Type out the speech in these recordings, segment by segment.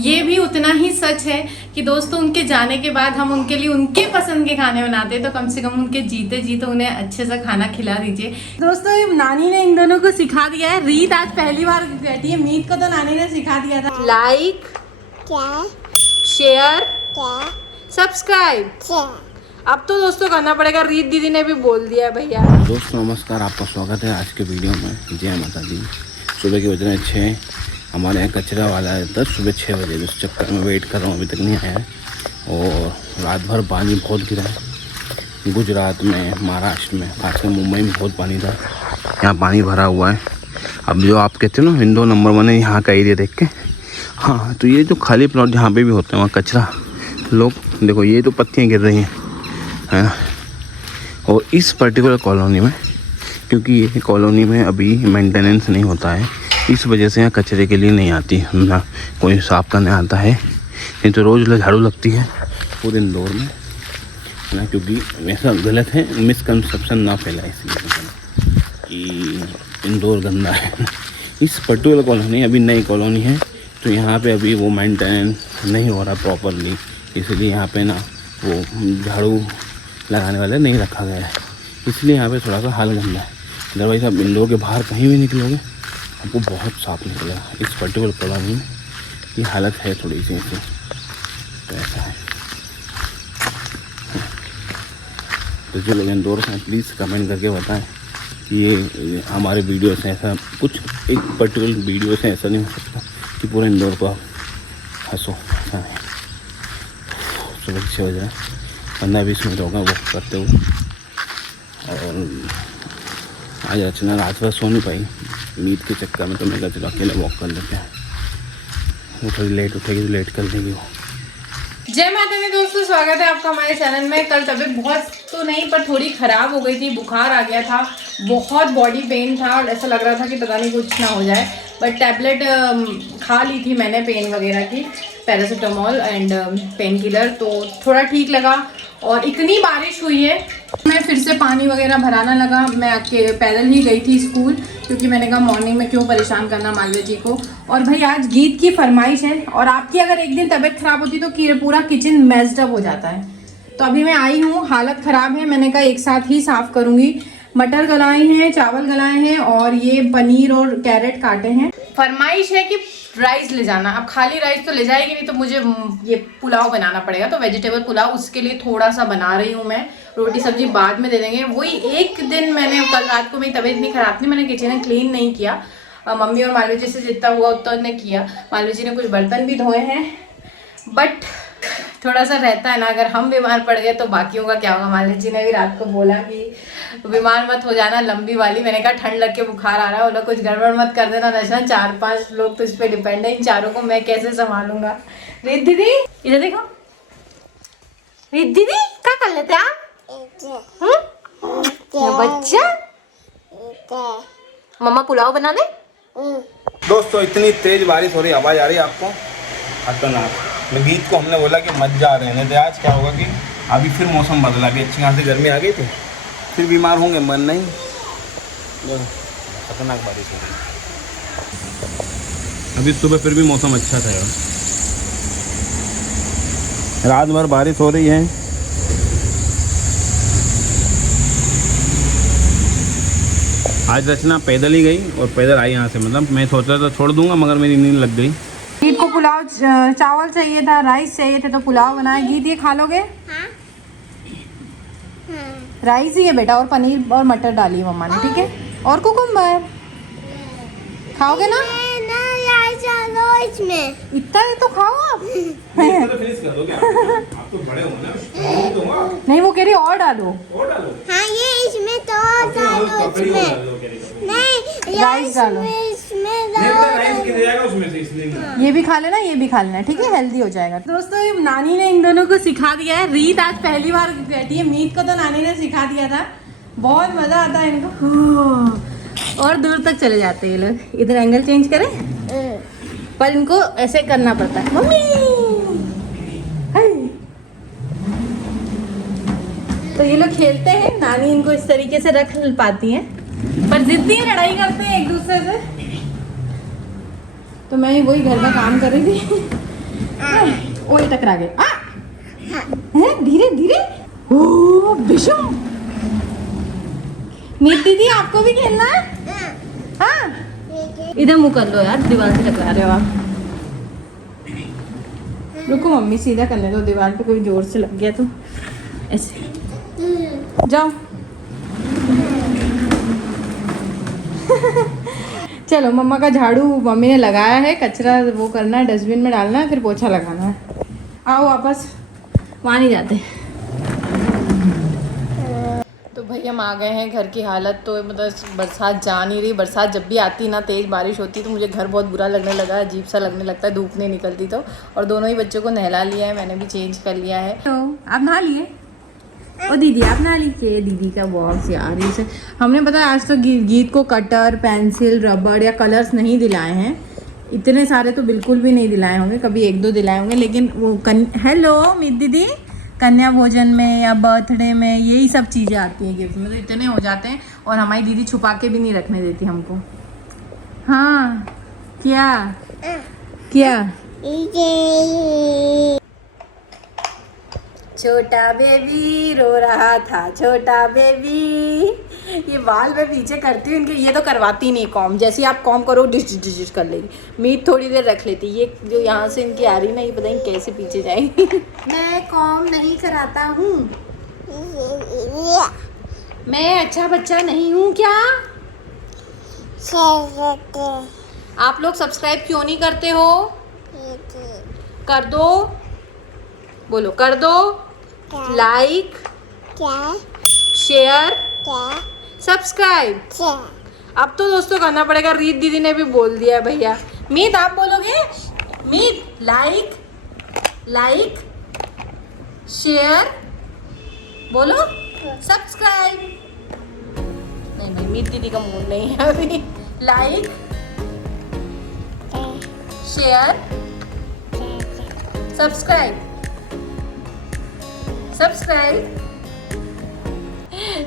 ये भी उतना ही सच है कि दोस्तों उनके जाने के बाद हम उनके लिए उनके पसंद के खाने बनाते हैं, तो कम से कम उनके जीते जी तो उन्हें अच्छे से खाना खिला दीजिए। दोस्तों नानी ने इन दोनों को सिखा दिया है। रीत आज पहली बार बैठी है, मीत को तो नानी ने सिखा दिया था। लाइक शेयर सब्सक्राइब अब तो दोस्तों करना पड़ेगा। रीत दीदी ने भी बोल दिया है भैया। दोस्तों नमस्कार, आपका स्वागत है आज के वीडियो में। जय माता दी। सुबह के बज रहे हैं 6। हमारे यहाँ कचरा वाला है 10 सुबह 6 बजे। उस चक्कर में वेट कर रहा हूँ, अभी तक नहीं आया है। और रात भर पानी बहुत गिरा है गुजरात में, महाराष्ट्र में, खासकर मुंबई में बहुत पानी था। यहाँ पानी भरा हुआ है। अब जो आप कहते हो ना विंडो नंबर 1 है यहाँ का एरिया देख के, हाँ तो ये जो खाली प्लॉट जहाँ पे भी होते हैं वहाँ कचरा लोग देखो, ये तो पत्तियाँ गिर रही हैं है ना। और इस पर्टिकुलर कॉलोनी में, क्योंकि ये कॉलोनी में अभी मेंटेनेंस नहीं होता है, इस वजह से यहाँ कचरे के लिए नहीं आती ना, कोई साफ करने आता है। नहीं तो रोज़ झाड़ू लगती है पूरे इंदौर में है ना, क्योंकि ऐसा गलत है, मिसकंसेप्शन ना फैलाए इसलिए कि इंदौर गंदा है। इस पर्टिकुलर कॉलोनी अभी नई कॉलोनी है, तो यहाँ पे अभी वो मेंटेनेंस नहीं हो रहा प्रॉपरली, इसलिए यहाँ पे ना वो झाड़ू लगाने वाले नहीं रखा गया है, इसलिए यहाँ पे थोड़ा सा हाल गंदा है। अदरवाइज़ आप इंदौर के बाहर कहीं भी निकलोगे आपको बहुत साफ निकलेगा। इस पर्टिकुलर कॉलोनी में ये हालत है थोड़ी सी ऐसी, तो ऐसा है। तो जो लोग इंदौर से प्लीज़ कमेंट करके बताएं कि ये हमारे वीडियो से ऐसा कुछ, एक पर्टिकुलर वीडियो से ऐसा नहीं हो सकता कि पूरे इंदौर को आप हंसो, ऐसा नहीं। सुबह 6 बजे 15-20 मिनट होगा वॉक करते हुए। और आज रचना रात भर सो नहीं पाई नींद के चक्कर में, तो मैं कहा चलो अकेले वॉक कर लेते हैं। वो थोड़ी लेट उठेगी तो लेट कर देगी वो। जय माता दी दोस्तों, स्वागत है आपका हमारे चैनल में। कल तबीयत बहुत तो नहीं पर थोड़ी ख़राब हो गई थी, बुखार आ गया था, बहुत बॉडी पेन था और ऐसा लग रहा था कि पता नहीं कुछ ना हो जाए। बट टैबलेट खा ली थी मैंने पेन वगैरह की, पैरासीटामोल एंड पेन किलर, तो थोड़ा ठीक लगा। और इतनी बारिश हुई है, मैं फिर से पानी वगैरह भराना लगा। मैं पैदल ही गई थी स्कूल, क्योंकि मैंने कहा मॉर्निंग में क्यों परेशान करना मालवीय जी को। और भाई आज गीत की फरमाइश है, और आपकी अगर एक दिन तबीयत खराब होती तो पूरा किचन मेस्ड अप हो जाता है। तो अभी मैं आई हूँ, हालत ख़राब है, मैंने कहा एक साथ ही साफ़ करूँगी। मटर गलाए हैं, चावल गलाए हैं, और ये पनीर और कैरेट काटे हैं। फरमाइश है कि राइस ले जाना। अब खाली राइस तो ले जाएगी नहीं, तो मुझे ये पुलाव बनाना पड़ेगा, तो वेजिटेबल पुलाव उसके लिए थोड़ा सा बना रही हूँ मैं। रोटी सब्जी बाद में दे देंगे। वही एक दिन मैंने, कल रात को मेरी तबीयत इतनी ख़राब थी, मैंने किचन क्लीन नहीं किया। मम्मी और मालवी जी से जितना हुआ उतना ने किया। मालवी जी ने कुछ बर्तन भी धोए हैं, बट थोड़ा सा रहता है ना, अगर हम बीमार पड़ गए तो बाकियों का क्या होगा। मालवी जी ने भी रात को बोला कि बीमार मत हो जाना लंबी वाली। मैंने कहा ठंड लग के बुखार आ रहा है, वो लोग कुछ गड़बड़ मत कर देना। रचना 4-5 लोग तो इस पर डिपेंड है, इन चारों को मैं कैसे संभालूंगा। रीत दीदी इधर देखो, रीत दीदी क्या कर लेते आप? बच्चा मम्मा पुलाव बना दे। दोस्तों इतनी तेज बारिश हो रही, आवाज़ आ रही है आपको? खतरनाक। मैं गीत को हमने बोला कि मत जा रहने दे। आज क्या होगा कि अभी फिर मौसम बदला, अभी अच्छी खासी गर्मी आ गई थी, फिर बीमार होंगे, मन नहीं। खतरनाक बारिश हो रही। अभी सुबह फिर भी मौसम अच्छा था यार, रात भर बारिश हो रही है। आज रचना पैदल ही गई और पैदल आई यहाँ से। मतलब मैं सोच रहा था छोड़ दूंगा, मगर मेरी नींद लग गई। गीत को पुलाव चावल चाहिए था, राइस चाहिए थे, तो पुलाव बनाया। गीत ये खा लोगे? हाँ? राइस ही है बेटा, और पनीर और मटर डाली मम्मा ने, ठीक है? और कुकुम्बर खाओगे ना? इसमें इतना तो खाओ आप। आप तो बड़े हो ना। नहीं वो कह रही और डालो। हाँ ये इसमें तो और डालो, इसमें नहीं राइस डालो, ये भी खा लेना, ये भी खा लेना, ठीक है? हेल्दी हो जाएगा। दोस्तों नानी ने इन दोनों को सिखा दिया है। रीत आज पहली बार बैठी है, मीत को तो नानी ने सिखा दिया था। बहुत मजा आता है इनको, और दूर तक चले जाते हैं ये लोग। इधर एंगल चेंज करें, पर इनको ऐसे करना पड़ता है। मम्मी तो ये लोग खेलते हैं, नानी इनको इस तरीके से रख पाती हैं, पर जिद्दी लड़ाई करते हैं एक दूसरे से। तो मैं वही घर का काम कर रही थी। टकरा गए। धीरे धीरे। ओ बिशु, मीत दीदी आपको भी खेलना है? हाँ, इधर मुँह कर लो यार, दीवार से टकरा रहे हो आप। रुको मम्मी सीधा करने दो, दीवार पे कोई जोर से लग गया तो ऐसे जाओ। चलो मम्मा का झाड़ू मम्मी ने लगाया है, कचरा वो करना है, डस्टबिन में डालना है, फिर पोछा लगाना है। आओ वापस, वहाँ नहीं जाते। तो भाई हम आ गए हैं। घर की हालत तो मतलब बरसात जा नहीं रही। बरसात जब भी आती ना, तेज़ बारिश होती तो मुझे घर बहुत बुरा लगने लगा, अजीब सा लगने लगता है, धूप नहीं निकलती तो। और दोनों ही बच्चों को नहला लिया है, मैंने भी चेंज कर लिया है। तो आप नहा लिए? ओ दीदी आप नहा लीजिए। दीदी का बॉक्स यार, ये हमने पता है आज तो गीत को कटर, पेंसिल, रबड़ या कलर्स नहीं दिलाए हैं। इतने सारे तो बिल्कुल भी नहीं दिलाए होंगे, कभी एक दो दिलाए होंगे। लेकिन वो हेलो मीत दीदी, कन्या भोजन में या बर्थडे में यही सब चीज़ें आती हैं गिफ्ट में, तो इतने हो जाते हैं। और हमारी दीदी छुपा के भी नहीं रखने देती हमको। हाँ क्या क्या? छोटा बेबी रो रहा था, छोटा बेबी। ये बाल मैं पीछे करती हूँ इनके, ये तो करवाती नहीं कॉम। जैसे आप कॉम करो डिश डिश डिश कर लेगी। मीट थोड़ी देर रख लेती, ये जो यहाँ से इनकी आ रही ना, ये पता नहीं कैसे पीछे जाएगी। मैं कॉम नहीं कराता हूँ, मैं अच्छा बच्चा नहीं हूँ क्या? आप लोग सब्सक्राइब क्यों नहीं करते हो? कर दो, बोलो कर दो। Like, share, subscribe. अब तो दोस्तों करना पड़ेगा, रीत दीदी ने भी बोल दिया है भैया। मीत आप बोलोगे? मीत लाइक, लाइक, शेयर, बोलो सब्सक्राइब। नहीं नहीं, मीत दीदी का मूड नहीं है अभी। Like, share, subscribe, subscribe.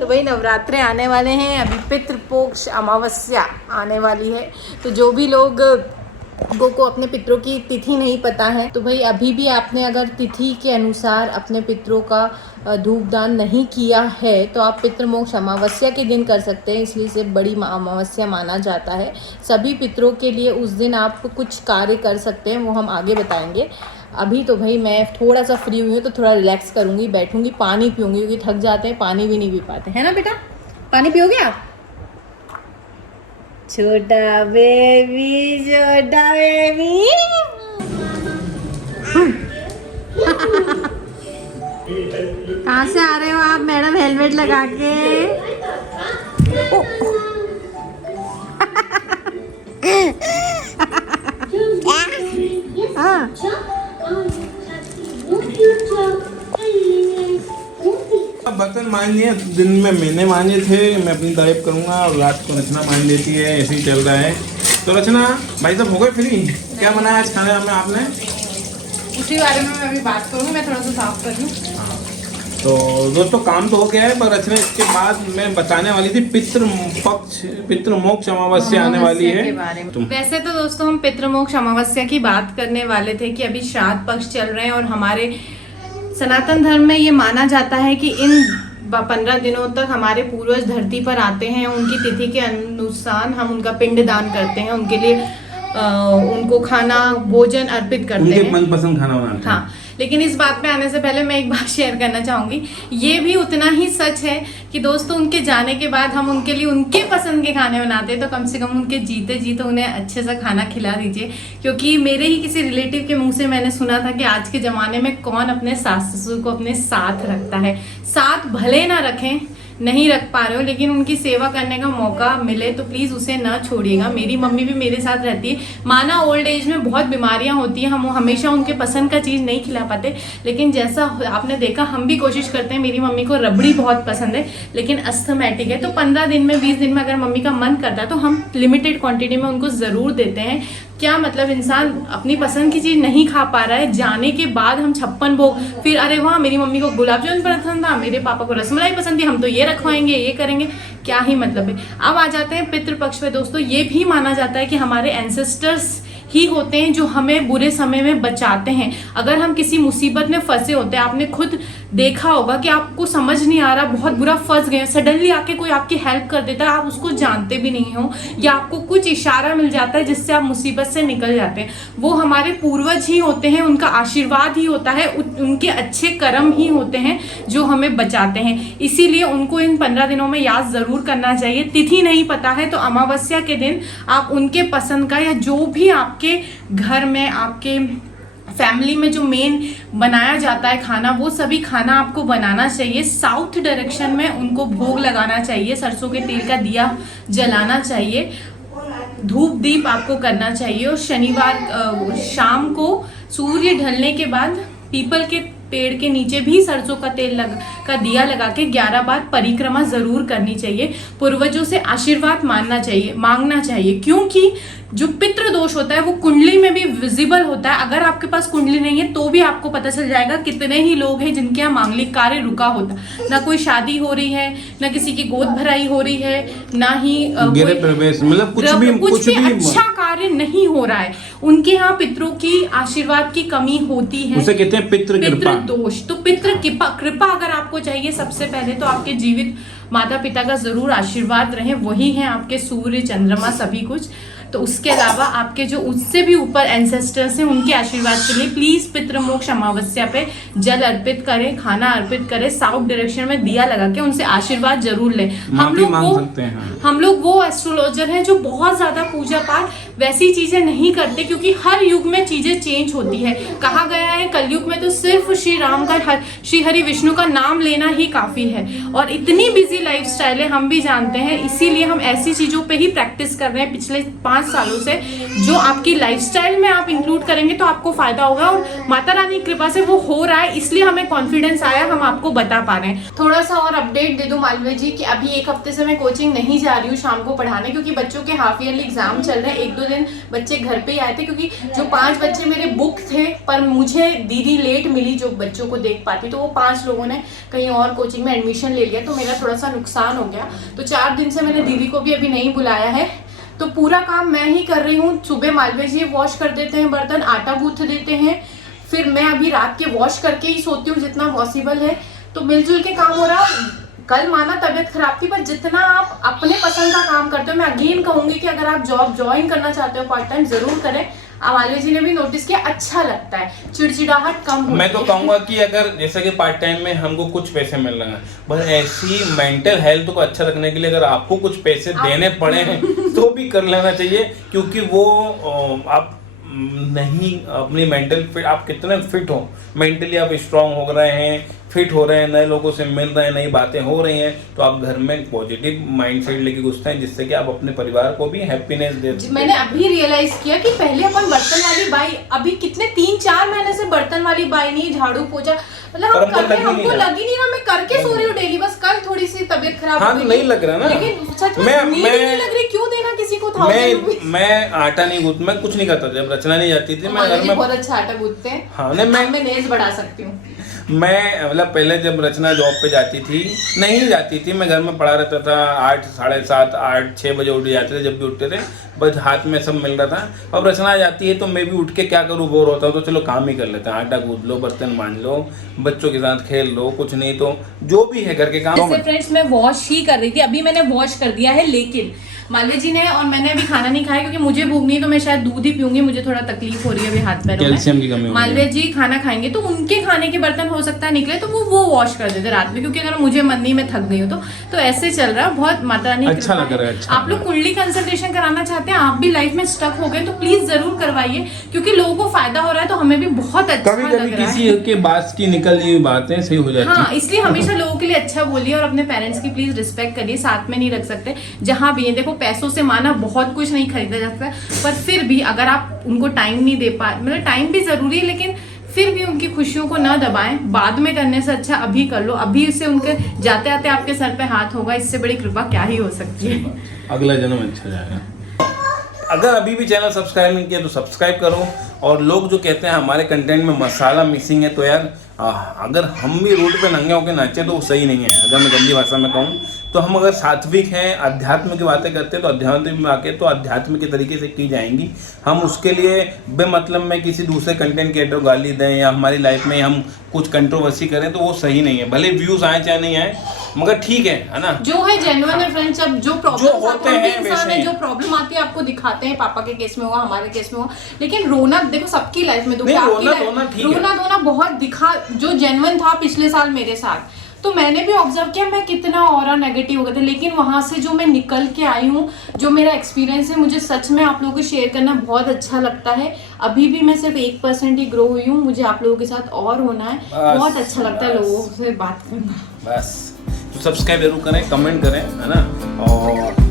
तो भाई नवरात्रे आने वाले हैं, अभी पितृपक्ष अमावस्या आने वाली है। तो जो भी लोग को अपने पितरों की तिथि नहीं पता है, तो भाई अभी भी आपने अगर तिथि के अनुसार अपने पितरों का धूपदान नहीं किया है तो आप पितृमोक्ष अमावस्या के दिन कर सकते हैं। इसलिए इसे बड़ी अमावस्या माना जाता है। सभी पितरों के लिए उस दिन आप कुछ कार्य कर सकते हैं, वो हम आगे बताएंगे। अभी तो भाई मैं थोड़ा सा फ्री हुई हूँ तो थोड़ा रिलैक्स करूँगी, बैठूँगी, पानी पीऊँगी, क्योंकि थक जाते हैं, पानी भी नहीं पी पाते, है ना बेटा? पानी पियोगे आप? छोटा बेबी, छोटा बेबी। कहाँ से आ रहे हो आप मैडम हेलमेट लगा के? बर्तन मांजने दिन में मैंने मांजे थे, मैं अपनी तारीफ करूंगा, और रात को रचना मांज देती है, ऐसे ही चल रहा है। तो रचना भाई साहब हो गए फ्री? क्या बनाया आज खाने में आपने? उसी बारे में मैं अभी बात करूँगी, मैं थोड़ा सा साफ कर लूँ। तो दोस्तों काम तो हो गया है, पर रचना इसके बाद मैं बताने वाली थी पितृमोक्ष अमावस्या आने वाली है। वैसे तो दोस्तों हम पितृमोक्ष अमावस्या की बात करने वाले थे कि अभी श्राद्ध पक्ष चल रहे हैं, और हमारे सनातन धर्म में ये माना जाता है कि इन 15 दिनों तक हमारे पूर्वज धरती पर आते हैं, उनकी तिथि के अनुसार हम उनका पिंड दान करते हैं, उनके लिए उनको खाना भोजन अर्पित करते हैं, उनके मनपसंद खाना बनाते हैं। हाँ, लेकिन इस बात पे आने से पहले मैं एक बात शेयर करना चाहूँगी। ये भी उतना ही सच है कि दोस्तों उनके जाने के बाद हम उनके लिए उनके पसंद के खाने बनाते हैं, तो कम से कम उनके जीते जी तो उन्हें अच्छे से खाना खिला दीजिए। क्योंकि मेरे ही किसी रिलेटिव के मुंह से मैंने सुना था कि आज के ज़माने में कौन अपने सास ससुर को अपने साथ रखता है। साथ भले ना रखें, नहीं रख पा रहे हो, लेकिन उनकी सेवा करने का मौका मिले तो प्लीज़ उसे ना छोड़िएगा। मेरी मम्मी भी मेरे साथ रहती है। माना ओल्ड एज में बहुत बीमारियां होती हैं, हम हमेशा उनके पसंद का चीज़ नहीं खिला पाते, लेकिन जैसा आपने देखा हम भी कोशिश करते हैं। मेरी मम्मी को रबड़ी बहुत पसंद है, लेकिन अस्थमैटिक है, तो 15 दिन में 20 दिन में अगर मम्मी का मन करता है तो हम लिमिटेड क्वांटिटी में उनको ज़रूर देते हैं। क्या मतलब इंसान अपनी पसंद की चीज़ नहीं खा पा रहा है, जाने के बाद हम 56 भोग, फिर अरे वाह मेरी मम्मी को गुलाब जामुन पसंद था, मेरे पापा को रसमलाई पसंद थी, हम तो ये रखवाएंगे, ये करेंगे, क्या ही मतलब है। अब आ जाते हैं पितृपक्ष पे दोस्तों। ये भी माना जाता है कि हमारे एंसेस्टर्स ही होते हैं जो हमें बुरे समय में बचाते हैं। अगर हम किसी मुसीबत में फंसे होते हैं, आपने खुद देखा होगा कि आपको समझ नहीं आ रहा, बहुत बुरा फंस गए, सडनली आके कोई आपकी हेल्प कर देता है, आप उसको जानते भी नहीं हो, या आपको कुछ इशारा मिल जाता है जिससे आप मुसीबत से निकल जाते हैं। वो हमारे पूर्वज ही होते हैं, उनका आशीर्वाद ही होता है, उनके अच्छे कर्म ही होते हैं जो हमें बचाते हैं। इसीलिए उनको इन 15 दिनों में याद जरूर करना चाहिए। तिथि नहीं पता है तो अमावस्या के दिन आप उनके पसंद का, या जो भी आपके घर में, आपके फैमिली में जो मेन बनाया जाता है खाना, वो सभी खाना आपको बनाना चाहिए। साउथ डायरेक्शन में उनको भोग लगाना चाहिए, सरसों के तेल का दिया जलाना चाहिए, धूप दीप आपको करना चाहिए। और शनिवार शाम को सूर्य ढलने के बाद पीपल के पेड़ के नीचे भी सरसों का तेल का दिया लगा के 11 बार परिक्रमा जरूर करनी चाहिए। पूर्वजों से आशीर्वाद मांगना चाहिए, क्योंकि जो पितृ दोष होता है वो कुंडली में भी विजिबल होता है। अगर आपके पास कुंडली नहीं है तो भी आपको पता चल जाएगा कितने ही लोग हैं जिनके यहाँ मांगलिक कार्य रुका होता, ना कोई शादी हो रही है, ना किसी की गोद भराई हो रही है, ना ही गृह प्रवेश, मतलब कुछ भी अच्छा कार्य नहीं हो रहा है। उनके यहाँ पितरों की आशीर्वाद की कमी होती है, उसे कहते हैं पितृ कृपा दोष। तो पितृ कृपा अगर आपको चाहिए, सबसे पहले तो आपके जीवित माता पिता का जरूर आशीर्वाद रहे, वही है आपके सूर्य चंद्रमा सभी कुछ। तो उसके अलावा आपके जो उससे भी ऊपर एंसेस्टर्स हैं, उनके आशीर्वाद के लिए प्लीज पितृमोक्ष अमावस्या पे जल अर्पित करें, खाना अर्पित करें, साउथ डायरेक्शन में दिया लगा के उनसे आशीर्वाद जरूर लें। हम लोग वो एस्ट्रोलॉजर हैं जो बहुत ज्यादा पूजा पाठ वैसी चीजें नहीं करते, क्योंकि हर युग में चीजें चेंज होती है। कहा गया है कलयुग में तो सिर्फ श्री राम का, श्री हरि विष्णु का नाम लेना ही काफी है। और इतनी बिजी लाइफस्टाइल है, हम भी जानते हैं, इसीलिए हम ऐसी चीजों पे ही प्रैक्टिस कर रहे हैं पिछले 5 सालों से, जो आपकी लाइफस्टाइल में आप इंक्लूड करेंगे तो आपको फायदा होगा। और माता रानी की कृपा से वो हो रहा है, इसलिए हमें कॉन्फिडेंस आया, हम आपको बता पा रहे हैं। थोड़ा सा और अपडेट दे दूं मालवीय जी कि अभी 1 हफ्ते से मैं कोचिंग नहीं जा रही हूँ शाम को पढ़ाने, क्योंकि बच्चों के हाफ ईयरली एग्जाम चल रहे हैं। 1-2 दिन बच्चे घर पे ही आए थे, क्योंकि जो 5 बच्चे मेरे बुक थे, पर मुझे दीदी लेट मिली जो बच्चों को देख पाती, तो वो 5 लोगों ने कहीं और कोचिंग में एडमिशन ले लिया, तो मेरा थोड़ा सा नुकसान हो गया। तो 4 दिन से मैंने दीदी को भी अभी नहीं बुलाया है, तो पूरा काम मैं ही कर रही हूँ। सुबह मालवीय जी वॉश कर देते हैं बर्तन, आटा गूंथ देते हैं, फिर मैं अभी रात के वॉश करके ही सोती हूँ जितना पॉसिबल है। तो मिलजुल के काम हो रहा। कल माना तबीयत खराब थी, पर जितना आप अपने पसंद का काम करते हो, मैं अगेन कहूंगी कि अगर आप जॉब ज्वाइन करना चाहते हो पार्ट टाइम, जरूर करें। मालवीय जी ने भी नोटिस किया, अच्छा लगता है, चिड़चिड़ाहट कम होती है। मैं तो कहूंगा कि अगर जैसे कि पार्ट टाइम में हमको कुछ पैसे मिल रहे हैं, बस ऐसी मेंटल हेल्थ को अच्छा रखने के लिए अगर आपको कुछ पैसे देने पड़े हैं तो भी कर लेना चाहिए, क्योंकि वो आप नहीं अपनी मेंटल फिट, आप कितने फिट हो, मेंटली आप स्ट्रांग हो रहे हैं, फिट हो रहे हैं, नए लोगों से मिल रहे हैं, नई बातें हो रही हैं, तो आप घर में पॉजिटिव माइंडसेट लेके घुसते हैं, जिससे कि आप अपने परिवार को भी हैप्पीनेस देते हैं। मैंने अभी रियलाइज किया कि पहले अपन बर्तन वाली बाई, अभी कितने 3-4 महीने से बर्तन वाली बाई नहीं, झाड़ू पोछा, मतलब हम कर रहे हैं, हमको लग ही नहीं रहा। मैं करके सो रही हूँ डेली, बस कल थोड़ी सी तबीयत खराब हो गई, नहीं लग रहा ना, लेकिन सच में नींद नहीं लग रही। क्यों देना किसी को 1000 रुपए? मैं आटा नहीं गूंथ, मैं कुछ नहीं करता, जब रचना नहीं जाती थी मैं घर में बहुत अच्छा आटा गूंथते हैं। हाँ, मैं नेल्स बढ़ा सकती हूँ। मैं मतलब पहले जब रचना जॉब पे जाती थी, नहीं जाती थी, मैं घर में पढ़ा रहता था, 8, 7:30, 8, 6 बजे उठ जाते थे, जब भी उठते थे, बस हाथ में सब मिल रहा था। अब रचना जाती है तो मैं भी उठ के क्या करूँ, बोर होता हूँ, तो चलो काम ही कर लेते हैं, आटा गूंथ लो, बर्तन मान लो, बच्चों के साथ खेल लो, कुछ नहीं तो जो भी है घर के काम। जैसे फ्रेंड्स मैं वॉश ही कर रही थी, अभी मैंने वॉश कर दिया है, लेकिन मालवीय जी ने और मैंने अभी खाना नहीं खाया, क्योंकि मुझे भूख नहीं, तो मैं शायद दूध ही पीऊंगी, मुझे थोड़ा तकलीफ हो रही है अभी हाथ पैरों में, कैल्शियम की कमी। मालवीय जी खाना खाएंगे तो उनके खाने के बर्तन हो सकता है निकले, तो वो वॉश कर देते रात में, क्योंकि अगर मुझे मन नहीं, मैं थक गई हूँ तो ऐसे चल रहा है। बहुत माता रानी अच्छा लग रहा है। अच्छा, आप लोग कुंडली कंसल्टेशन कराना चाहते हैं, आप भी लाइफ में स्टक हो गए, तो प्लीज जरूर करवाइए, क्योंकि लोगों को फायदा हो रहा है, तो हमें भी बहुत अच्छा लग रहा है। किसी के बात की निकल हुई बातें सही हो जाती है। हाँ, इसलिए हमेशा लोगों के लिए अच्छा बोलिए, और अपने पेरेंट्स की प्लीज रिस्पेक्ट करिए, साथ में नहीं रख सकते जहां भी है। देखो पैसों से माना बहुत कुछ नहीं खरीदा जा सकता, पर फिर भी अगर आप उनको टाइम नहीं दे पाए, मतलब टाइम भी जरूरी है, लेकिन फिर भी उनकी खुशियों को ना दबाएं, बाद में करने से अच्छा अभी कर लो, अभी से उनके जाते आते आपके सर पे हाथ होगा, इससे बड़ी कृपा क्या ही हो सकती है। अगला जन्म अच्छा जाएगा। अगर अभी भी चैनल सब्सक्राइब नहीं किया तो सब्सक्राइब करो, और लोग जो कहते हैं हमारे कंटेंट में मसाला मिसिंग है, तो यार अगर हम भी रोड पे नंगे होकर नाचे तो वो सही नहीं है। अगर मैं गंदी भाषा में कहूँ तो हम अगर सात्विक हैं, अध्यात्म की बातें करते हैं तो अध्यात्म में आके तो अध्यात्म के तरीके से की जाएंगी। हम उसके लिए बेमतलब में किसी दूसरे कंटेंट क्रिएटर को गाली दें या हमारी लाइफ में हम कुछ कंट्रोवर्सी करें तो वो सही नहीं है। भले व्यूज़ आए चाहे नहीं आए, मगर ठीक है ना। जो है जेन्युइन है फ्रेंड्स। अब जो प्रॉब्लम होते हैं इंसान है, वैसे जो प्रॉब्लम आती है आपको दिखाते हैं, पापा के केस में हुआ, हमारे केस में हुआ, लेकिन रोना देखो सबकी लाइफ में दुख है, आपकी लाइफ रोना धोना बहुत दिखा जो जेन्युइन था पिछले साल मेरे साथ। तो मैंने भी ऑब्जर्व किया मैं कितना और नेगेटिव हो गए थे, लेकिन वहां से जो मैं निकल के आई हूँ, जो मेरा एक्सपीरियंस है, मुझे सच में आप लोगों को शेयर करना बहुत अच्छा लगता है। अभी भी मैं सिर्फ 1% ही ग्रो हुई हूँ, मुझे आप लोगों के साथ और होना है। बहुत अच्छा लगता है लोगों से बात करना। बस तो सब्सक्राइब जरूर करें, कमेंट करें, है ना। और